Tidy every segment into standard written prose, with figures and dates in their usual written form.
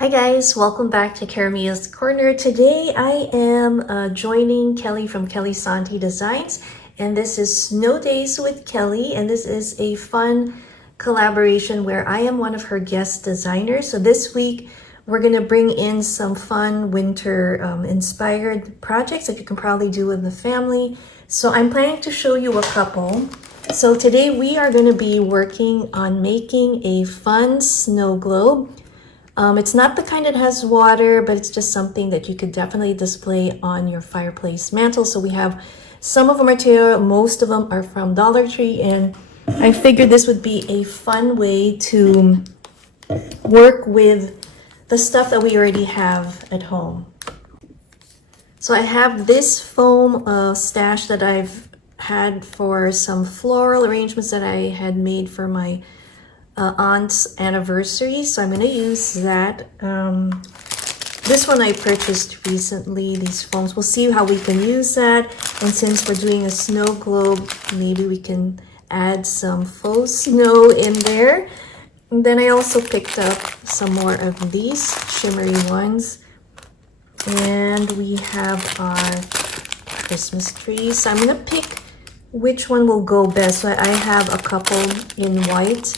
Hi guys, welcome back to Caramia's Corner. Today I am joining Kelly from Kelly Santi Designs, and this is Snow Days with Kelly, and this is a fun collaboration where I am one of her guest designers. So this week we're going to bring in some fun winter inspired projects that you can probably do with the family. So I'm planning to show you a couple. So today we are going to be working on making a fun snow globe. It's not the kind that has water, but it's just something that you could definitely display on your fireplace mantle. So we have some of the material, most of them are from Dollar Tree, and I figured this would be a fun way to work with the stuff that we already have at home. So I have this foam stash that I've had for some floral arrangements that I had made for my aunt's anniversary, so I'm going to use that. This one I purchased recently, these foams. We'll see how we can use that, and since we're doing a snow globe, maybe we can add some faux snow in there. And then I also picked up some more of these shimmery ones, and we have our Christmas trees. So I'm going to pick which one will go best. So I have a couple in white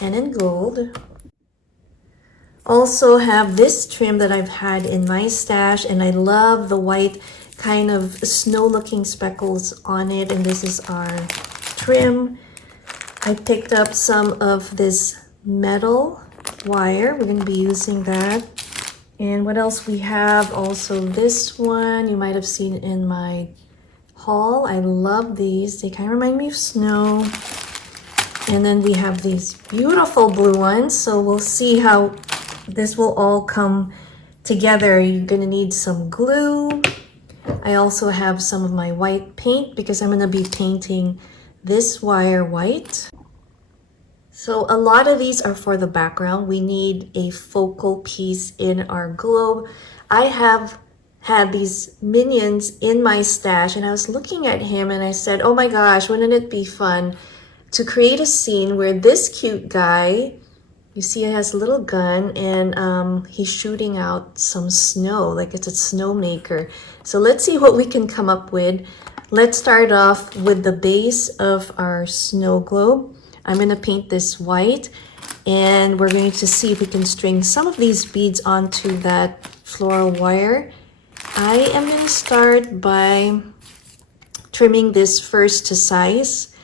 and in gold. Also have this trim that I've had in my stash, and I love the white kind of snow looking speckles on it, and this is our trim. I picked up some of this metal wire. We're going to be using that. And what else we have? Also this one you might have seen in my haul. I love these. They kind of remind me of snow. And then we have these beautiful blue ones. So we'll see how this will all come together. You're going to need some glue. I also have some of my white paint because I'm going to be painting this wire white. So a lot of these are for the background. We need a focal piece in our globe. I have had these minions in my stash, and I was looking at him and I said, oh my gosh, wouldn't it be fun to create a scene where this cute guy, you see it has a little gun, and he's shooting out some snow, like it's a snowmaker. So let's see what we can come up with. Let's start off with the base of our snow globe. I'm going to paint this white, and we're going to see if we can string some of these beads onto that floral wire. I am going to start by trimming this first to size.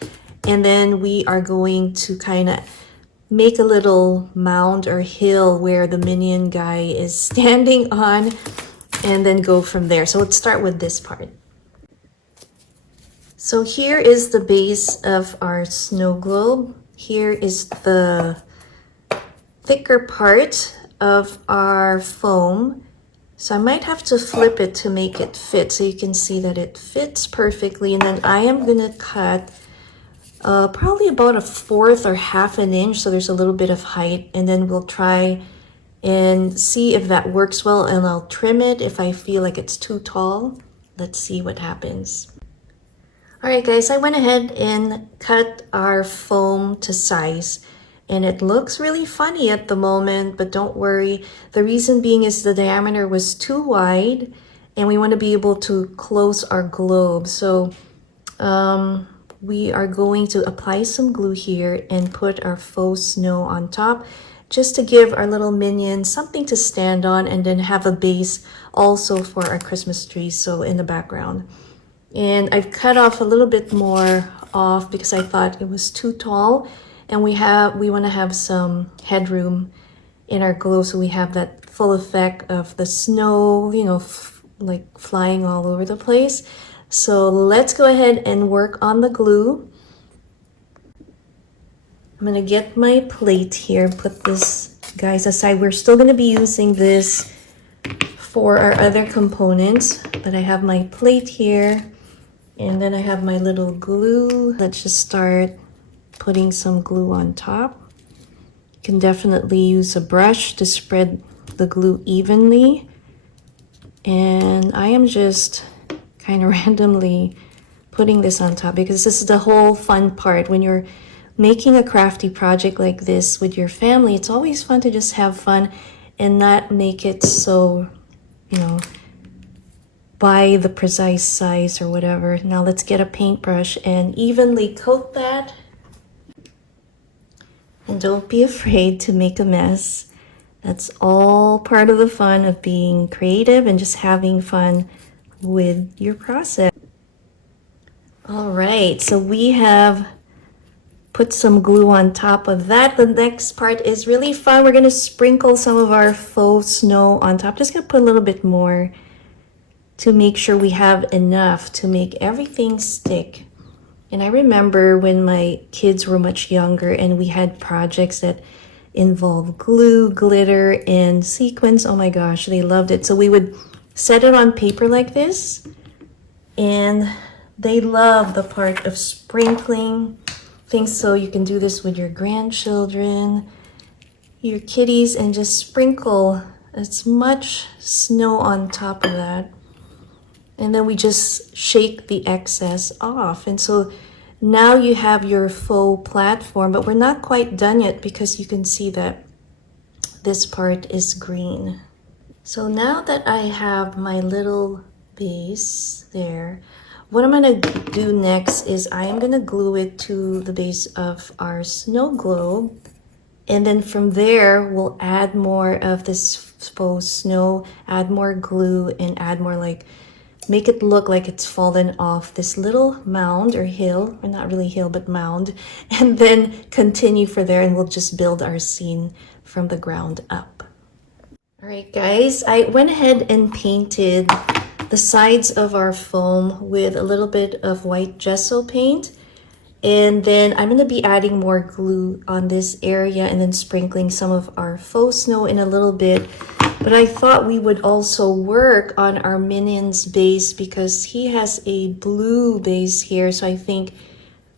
And then we are going to kind of make a little mound or hill where the minion guy is standing on, and then go from there. So let's start with this part. So here is the base of our snow globe. Here is the thicker part of our foam. So I might have to flip it to make it fit so you can see that it fits perfectly. And then I am going to cut probably about 1/4 or 1/2 an inch, so there's a little bit of height, and then we'll try and see if that works well, and I'll trim it if I feel like it's too tall. Let's see what happens. All right guys, I went ahead and cut our foam to size, and it looks really funny at the moment, but don't worry. The reason being is the diameter was too wide, and we want to be able to close our globe. So we are going to apply some glue here and put our faux snow on top, just to give our little minion something to stand on, and then have a base also for our Christmas tree, so in the background. And I've cut off a little bit more off because I thought it was too tall, and we want to have some headroom in our globe, so we have that full effect of the snow, you know, like flying all over the place. So let's go ahead and work on the glue. I'm going to get my plate here, put this guys aside. We're still going to be using this for our other components, but I have my plate here, and then I have my little glue. Let's just start putting some glue on top. You can definitely use a brush to spread the glue evenly, and I am just kind of randomly putting this on top because this is the whole fun part. When you're making a crafty project like this with your family, it's always fun to just have fun and not make it so, you know, by the precise size or whatever. Now let's get a paintbrush and evenly coat that. And don't be afraid to make a mess. That's all part of the fun of being creative and just having fun with your process. All right, so we have put some glue on top of that. The next part is really fun. We're gonna sprinkle some of our faux snow on top. Just gonna put a little bit more to make sure we have enough to make everything stick. And I remember when my kids were much younger and we had projects that involved glue, glitter, and sequins. Oh my gosh, they loved it. So we would set it on paper like this, and they love the part of sprinkling things. So you can do this with your grandchildren, your kitties, and just sprinkle as much snow on top of that. And then we just shake the excess off. And so now you have your faux platform, but we're not quite done yet because you can see that this part is green. So now that I have my little base there, what I'm gonna do next is I am gonna glue it to the base of our snow globe. And then from there, we'll add more of this faux snow, add more glue, and add more, like, make it look like it's fallen off this little mound or hill, or not really hill, but mound, and then continue for there, and we'll just build our scene from the ground up. All right, guys, I went ahead and painted the sides of our foam with a little bit of white gesso paint. And then I'm going to be adding more glue on this area and then sprinkling some of our faux snow in a little bit. But I thought we would also work on our Minion's base because he has a blue base here. So I think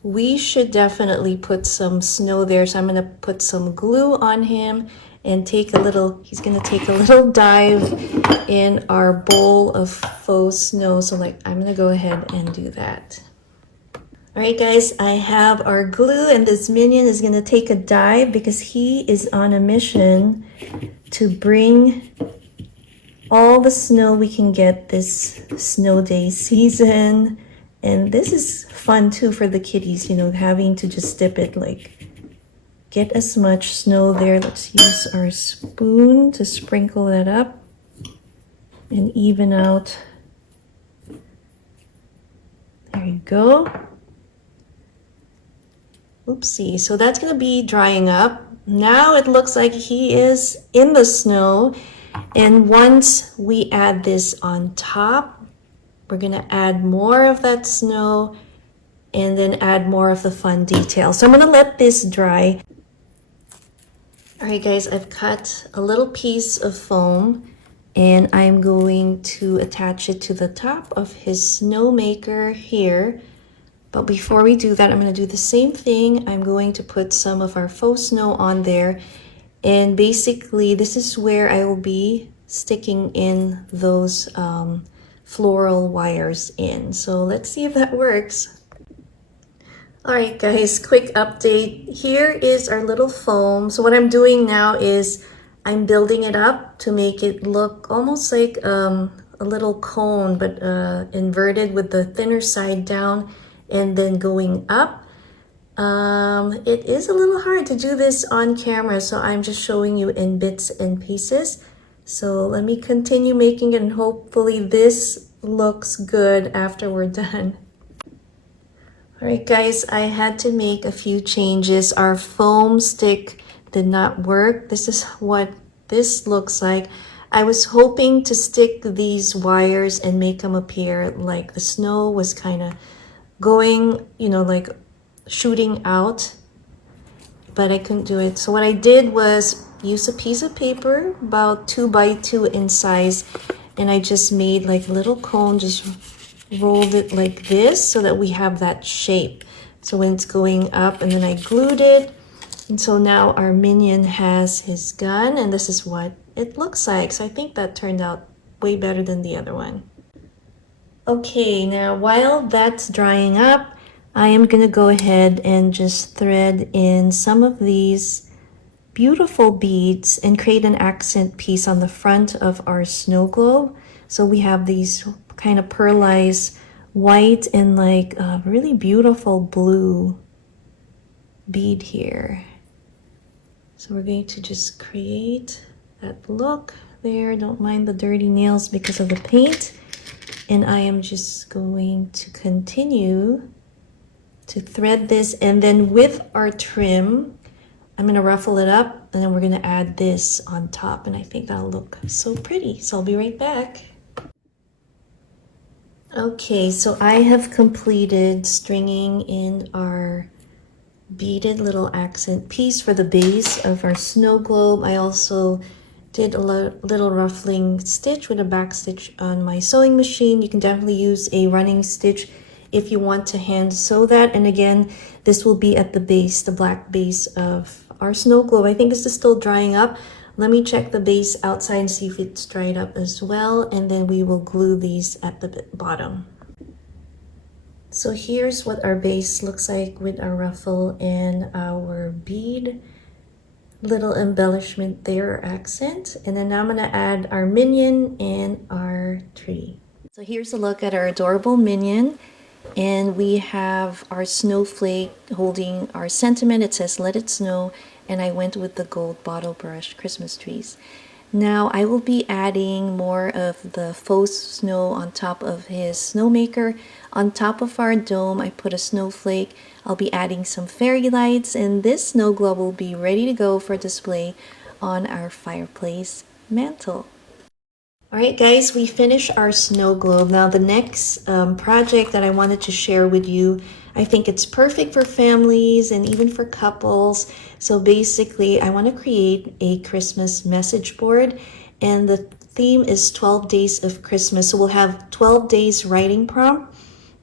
we should definitely put some snow there. So I'm going to put some glue on him and he's going to take a little dive in our bowl of faux snow. So I'm going to go ahead and do that. All right, guys, I have our glue, and this minion is going to take a dive because he is on a mission to bring all the snow we can get this snow day season. And this is fun too for the kitties, you know, having to just dip it, get as much snow there. Let's use our spoon to sprinkle that up and even out. There you go. Oopsie, so that's gonna be drying up. Now it looks like he is in the snow. And once we add this on top, we're gonna add more of that snow and then add more of the fun details. So I'm gonna let this dry. All right, guys, I've cut a little piece of foam and I'm going to attach it to the top of his snow maker here. But before we do that, I'm going to do the same thing. I'm going to put some of our faux snow on there. And basically, this is where I will be sticking in those floral wires in. So let's see if that works. All right, guys, quick update. Here is our little foam. So what I'm doing now is I'm building it up to make it look almost like a little cone, but inverted with the thinner side down and then going up. It is a little hard to do this on camera, so I'm just showing you in bits and pieces. So let me continue making it and hopefully this looks good after we're done. All right, guys, I had to make a few changes. Our foam stick did not work. This is what this looks like. I was hoping to stick these wires and make them appear like the snow was kind of going, you know, like shooting out, but I couldn't do it. So what I did was use a piece of paper about 2 by 2 in size, and I just made like a little cone, just rolled it like this so that we have that shape. So when it's going up, and then I glued it, and so now our minion has his gun, and this is what it looks like. So I think that turned out way better than the other one. Okay, now while that's drying up, I am gonna go ahead and just thread in some of these beautiful beads and create an accent piece on the front of our snow globe. So we have these kind of pearlized white and like a really beautiful blue bead here. So we're going to just create that look there. Don't mind the dirty nails because of the paint. And I am just going to continue to thread this, and then with our trim, I'm going to ruffle it up, and then we're going to add this on top, and I think that'll look so pretty. So I'll be right back. Okay, so I have completed stringing in our beaded little accent piece for the base of our snow globe. I also did a little ruffling stitch with a back stitch on my sewing machine. You can definitely use a running stitch if you want to hand sew that. And again, this will be at the base, the black base of our snow globe. I think this is still drying up. Let me check the base outside and see if it's dried up as well, and then we will glue these at the bottom. So here's what our base looks like with our ruffle and our bead little embellishment there, accent. And then now I'm going to add our minion and our tree. So here's a look at our adorable minion, and we have our snowflake holding our sentiment. It says let it snow, and I went with the gold bottle brush Christmas trees. Now I will be adding more of the faux snow on top of his snowmaker. On top of our dome, I put a snowflake. I'll be adding some fairy lights, and this snow globe will be ready to go for display on our fireplace mantle. Alright guys, we finished our snow globe. Now the next project that I wanted to share with you, I think it's perfect for families and even for couples. So basically, I want to create a Christmas message board, and the theme is 12 Days of Christmas. So we'll have 12 days writing prompt,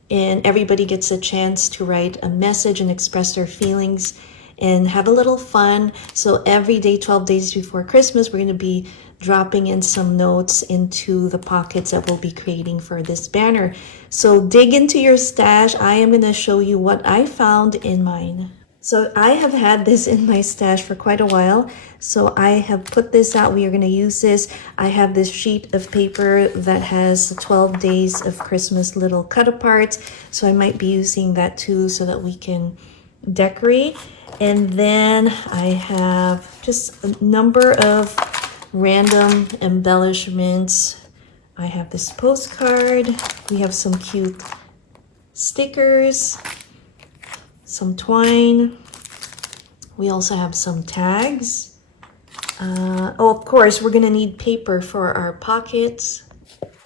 and everybody gets a chance to write a message and express their feelings and have a little fun. So every day, 12 days before Christmas, we're going to be dropping in some notes into the pockets that we'll be creating for this banner. So dig into your stash. I am going to show you what I found in mine. So I have had this in my stash for quite a while. So I have put this out. We are going to use this. I have this sheet of paper that has the 12 days of Christmas little cut aparts. So I might be using that too so that we can decorate. And then I have just a number of random embellishments. I have this postcard. We have some cute stickers, some twine. We also have some tags. Oh, of course, we're gonna need paper for our pockets.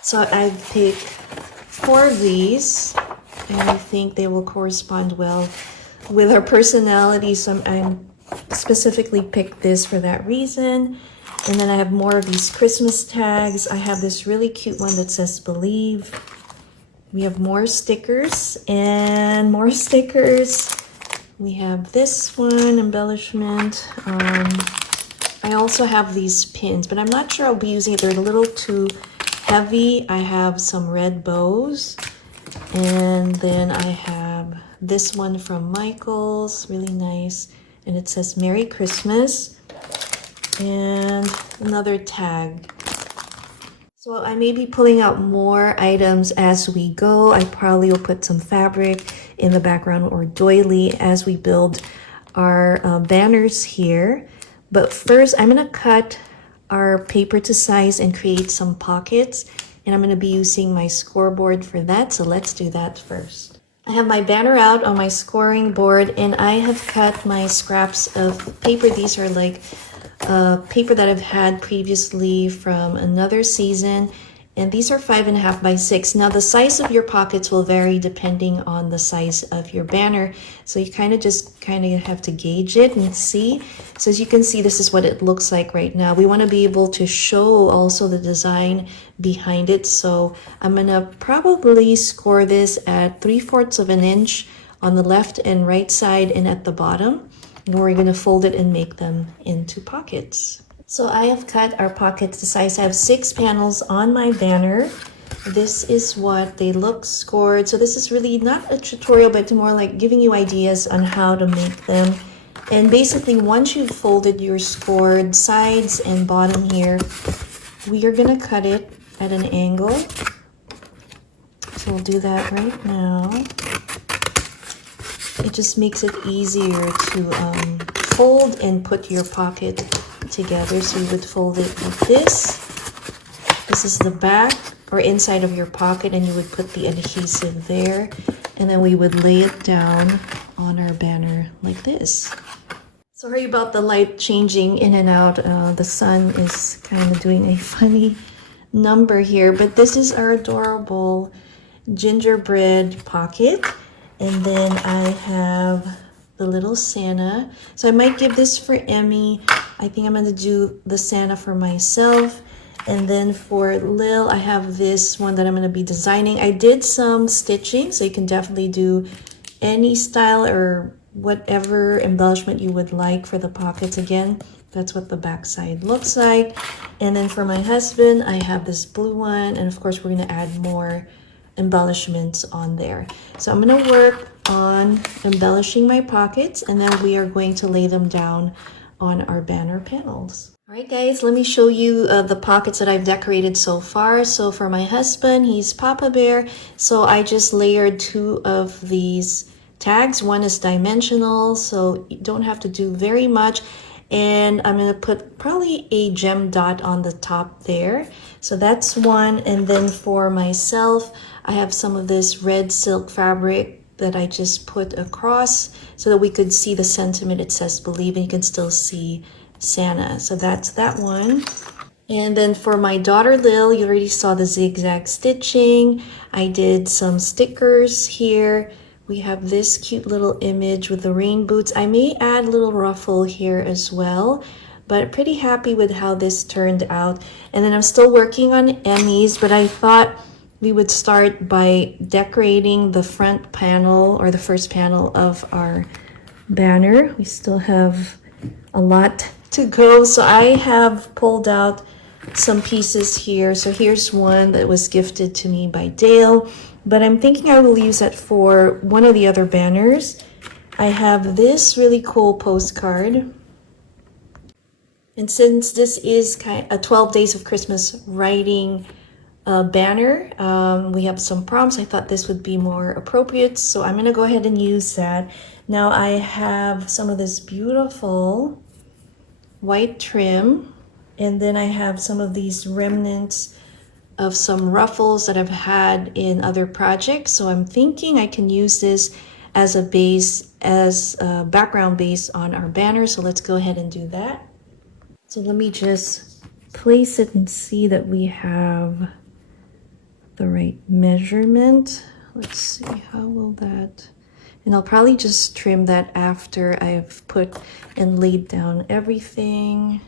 So I've picked 4 of these, and I think they will correspond well with our personality. So I'm specifically picked this for that reason. And then I have more of these Christmas tags. I have this really cute one that says believe. We have more stickers and more stickers. We have this one, embellishment. I also have these pins, but I'm not sure I'll be using it. They're a little too heavy. I have some red bows. And then I have this one from Michaels, really nice. And it says Merry Christmas. And another tag. So I may be pulling out more items as we go. I probably will put some fabric in the background or doily as we build our banners here. But first, I'm going to cut our paper to size and create some pockets. And I'm going to be using my scoreboard for that. So let's do that first. I have my banner out on my scoring board, and I have cut my scraps of paper. These are like paper that I've had previously from another season, and these are 5.5 by 6. Now the size of your pockets will vary depending on the size of your banner, so you kind of have to gauge it and see. So as you can see, this is what it looks like right now. We want to be able to show also the design behind it, so I'm gonna probably score this at 3/4 of an inch on the left and right side and at the bottom. And we're going to fold it and make them into pockets. So I have cut our pockets to size. I have 6 panels on my banner. This is what they look scored. So this is really not a tutorial, but more like giving you ideas on how to make them. And basically, once you've folded your scored sides and bottom here, we are gonna cut it at an angle. So we'll do that right now. It just makes it easier to fold and put your pocket together. So you would fold it like this. This is the back or inside of your pocket, and you would put the adhesive there. And then we would lay it down on our banner like this. Sorry about the light changing in and out. The sun is kind of doing a funny number here, but this is our adorable gingerbread pocket. And then I have the little Santa. So I might give this for Emmy. I think I'm going to do the Santa for myself. And then for Lil, I have this one that I'm going to be designing. I did some stitching, so you can definitely do any style or whatever embellishment you would like for the pockets. Again, that's what the back side looks like. And then for my husband, I have this blue one. And of course, we're going to add more embellishments on there. So I'm going to work on embellishing my pockets, and then we are going to lay them down on our banner panels. All right, guys, let me show you the pockets that I've decorated so far. So for my husband, he's Papa Bear. So I just layered 2 of these tags. One is dimensional, so you don't have to do very much. And I'm going to put probably a gem dot on the top there. So that's one. And then for myself, I have some of this red silk fabric that I just put across so that we could see the sentiment. It says believe, and you can still see Santa. So that's that one. And then for my daughter Lil, you already saw the zigzag stitching. I did some stickers here. We have this cute little image with the rain boots. I may add a little ruffle here as well, but pretty happy with how this turned out. And then I'm still working on Emmy's, but I thought we would start by decorating the front panel or the first panel of our banner. We still have a lot to go. So I have pulled out some pieces here. So here's one that was gifted to me by Dale, but I'm thinking I will use that for one of the other banners. I have this really cool postcard. And since this is kind of a 12 Days of Christmas writing banner, we have some prompts. I thought this would be more appropriate, so I'm going to go ahead and use that. Now I have some of this beautiful white trim, and then I have some of these remnants of some ruffles that I've had in other projects. So I'm thinking I can use this as a base, as a background base on our banner. So let's go ahead and do that. So let me just place it and see that we have the right measurement. Let's see, how will that, and I'll probably just trim that after I've put and laid down everything.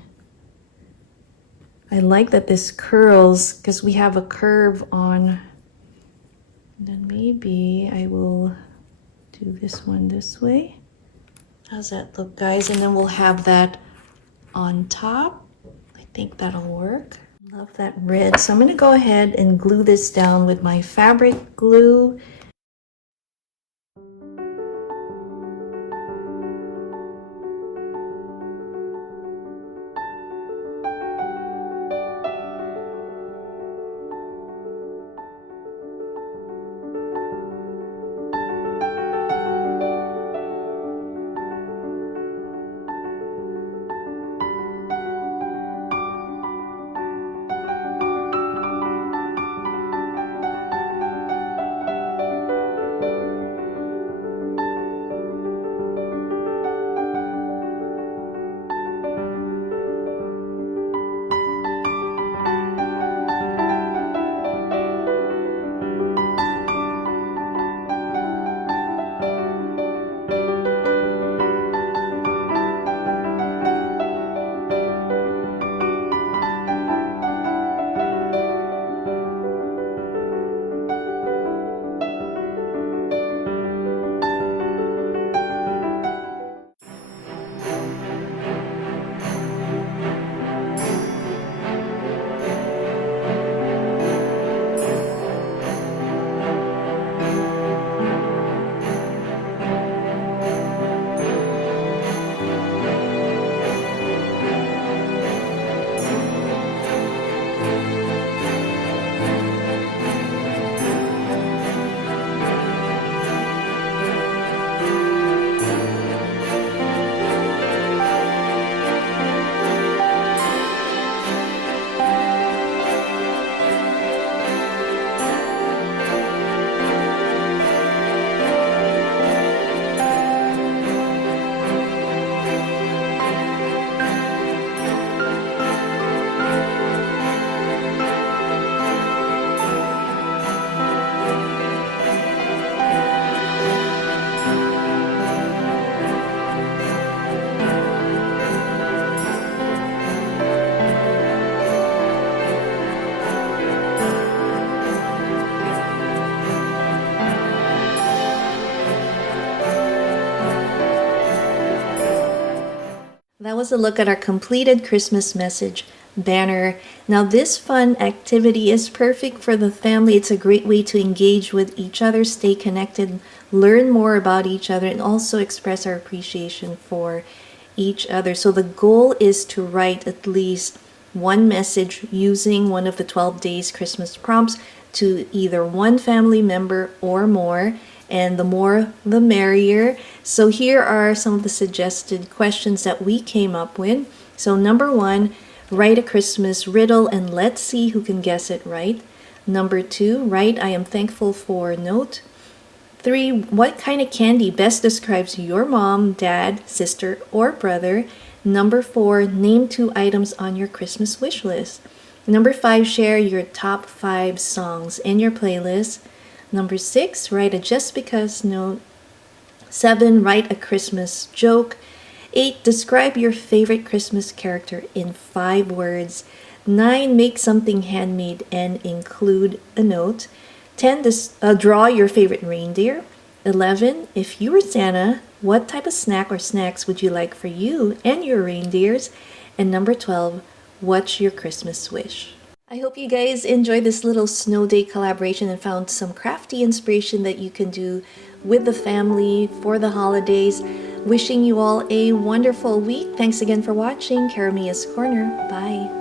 I like that this curls because we have a curve on. And then maybe I will do this one this way. How's that look, guys? And then we'll have that on top. I think that'll work. Love that red. So I'm going to go ahead and glue this down with my fabric glue. That was a look at our completed Christmas message banner. Now this fun activity is perfect for the family. It's a great way to engage with each other, stay connected, learn more about each other, and also express our appreciation for each other. So the goal is to write at least one message using one of the 12 days Christmas prompts to either one family member or more, and the more the merrier. So here are some of the suggested questions that we came up with. So number 1, write a Christmas riddle and let's see who can guess it right. Number 2, write I am thankful for note. 3, what kind of candy best describes your mom, dad, sister, or brother? Number 4, name 2 items on your Christmas wish list. Number 5, share your top 5 songs in your playlist. Number 6, write a just because note. 7, write a Christmas joke. 8, describe your favorite Christmas character in 5 words. 9, make something handmade and include a note. 10, draw your favorite reindeer. 11, if you were Santa, what type of snack or snacks would you like for you and your reindeers? And number 12, what's your Christmas wish? I hope you guys enjoyed this little snow day collaboration and found some crafty inspiration that you can do with the family for the holidays. Wishing you all a wonderful week. Thanks again for watching Caramia's Corner. Bye.